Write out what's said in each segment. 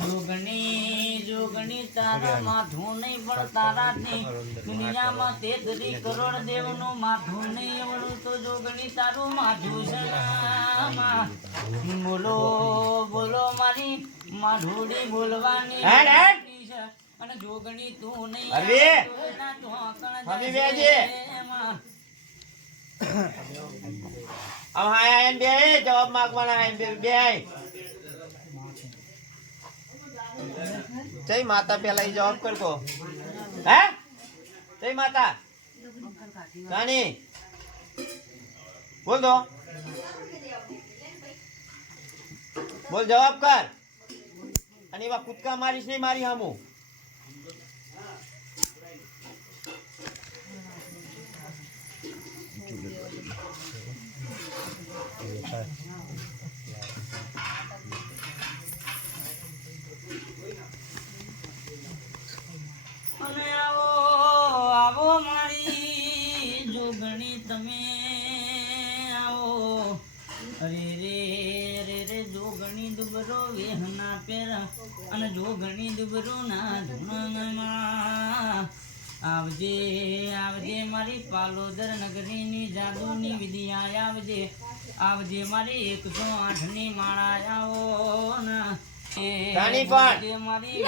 જોગણી જોગણી તારા માથું નહીં પણ તારા નહીં દુનિયામાં તેત્રી કરોડ દેવનું માથું નહીં એવડું તો જોગણી તારું માથું છે. બોલો બોલો મારી માધુડી બોલવાની. અને જોગણી તું નહીં તું. છે એમાં. બે જવાબ માંગવાના હાય બે બે જય માતા પેલા જવાબ કરતો હે? જય માતા. રાની બોલ દો બોલ જવાબ કર. અને એવા કૂદકા મારીશ નહીં મારી હામું અને આવો આવો મારી જોગણી તમે આવો. અરે રે રે રે જોગણી દુબરો વેહના પેરા અને જો ગણી દુબરો ના ધૂણમાં આવજે આવજે મારી પાલોદર નગરીની જાદુની વિદ્યા આવજે. આવજે મારી એકસો આઠની માળા આવો ના. રાણી પણ. મારી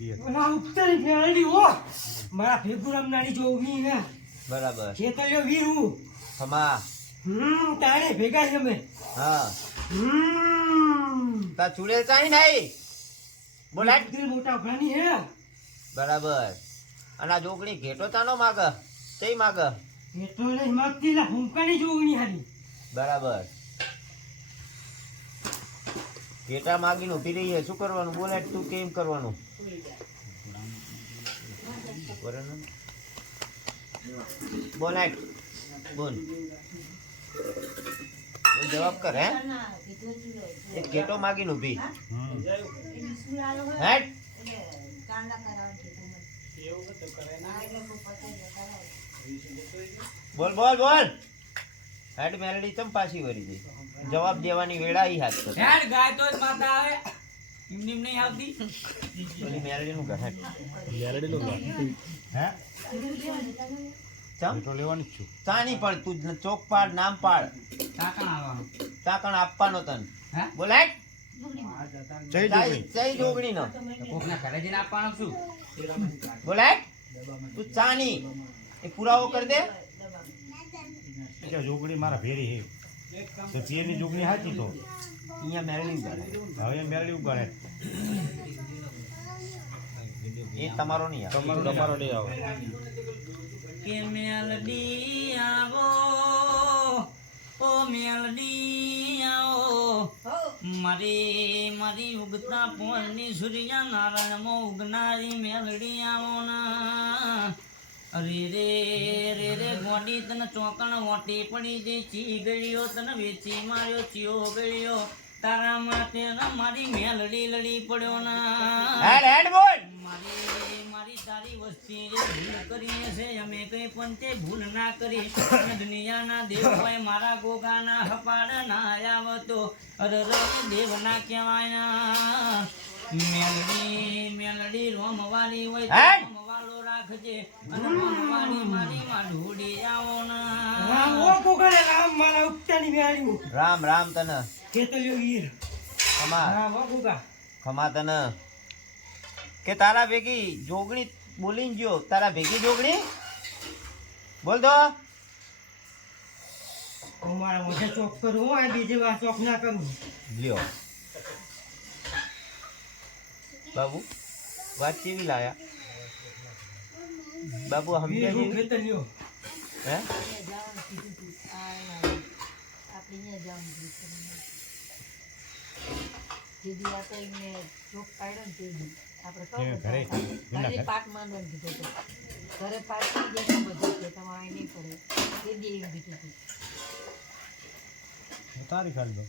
ના ઉત્તરી મારા ભેગુરામ નાની જોવી ને બરાબર. ખેતલ્યો વીરું હમા. હમ તારે ભેગા છે હા. હમ. તા ચુડેલ ચાઈ નહીં બોલાય દિલ મોટા ભાની હે. બરાબર. અને આ જોગણી ઘેટો તાનો માગ? કઈ માગ? નહીં માગતી લા હુંકાની હારી. બરાબર. ઘેટા માગીને ઊભી રહી છે. શું કરવાનું? બોલે તું કેમ કરવાનું? બરાબર. બોલાય. બોલ. બોલ, જવાબ કર હે? એક ઘેટો માગીને ઊભી હેટ બોલ બોલ બોલ. હેડ મેલડી તમ પાછી વળી ગઈ? જવાબ દેવાની વેળા ઈ હાથ હેડ ગાય તો માતા આવે. એમની નહીં આવતી? ઓલી મેલડીનું ઘર હેડ હે? ચમ? તો લેવાની જ છું. ચાની પણ તું ચોક પાડ નામ પાડ. કાકા આવવાનું? આપવાનો તન. હે? બોલ? જય ચાઈ જોગણી. નો કોકના ઘરે જઈને આપવાનું શું બોલ? તું ચાની એ પુરાવો કરી દે. જોગણી મારા ભેરી હે. તો પિયરની જોગણી હાચી તો? અહીંયા મેળવી ઉગાડે હવે મેળવી ઉગાડે એ તમારો નહીં આવે. તમારો તમારો નહીં આવો. કે મેલડી આવો ઓ મેલડી આવો. મારી મારી ઉગતા પોલની સૂર્ય નારાયણમાં ઉગનારી મેલડી આવો ના. અરે રે રે રે ગોડી તને ચોકણ વોટી પડી જઈ ચી ગળ્યો તને વેચી માર્યો ચિયો ગળ્યો. તારા માટે ના મારી મેલડી લડી પડ્યો ના. હેડ હેડ બોલ. મારી મારી તારી વસ્તી જે ભૂલ કરીએ છે. અમે કઈ પણ તે ભૂલ ના કરી દુનિયાના દેવ હોય મારા ગોગાના હપાડ ના આવતો અરે દેવ ના કહેવાયા. મેલડી મેલડી રોમવાળી હોય રોમવાળો રાખજે. અને રોમવાળી મારી માં આવો ના. રામ રામ તને. ખેતલ્યો વીર ખમા. તને. કે તારા ભેગી જોગણી બોલીને ગયો. તારા ભેગી જોગણી? બોલ તો. હું મારા મોઢે ચોક કરું આ બીજી વાર ચોક ના કરું. લ્યો. બાબુ વાત કેવી લાયા? બાબુ સમજ્યા હું જેવી? ખેતલ્યો હે? દીદી આ તો એમને ચોક પાડ્યો ને તે દી. આપણે કહું ઘરે? પાક માંડવાનું કીધું હતું. ઘરે પાક થઈ બધું કે તમારે નહીં પડે તે દી એમ કીધું તારી ખાલી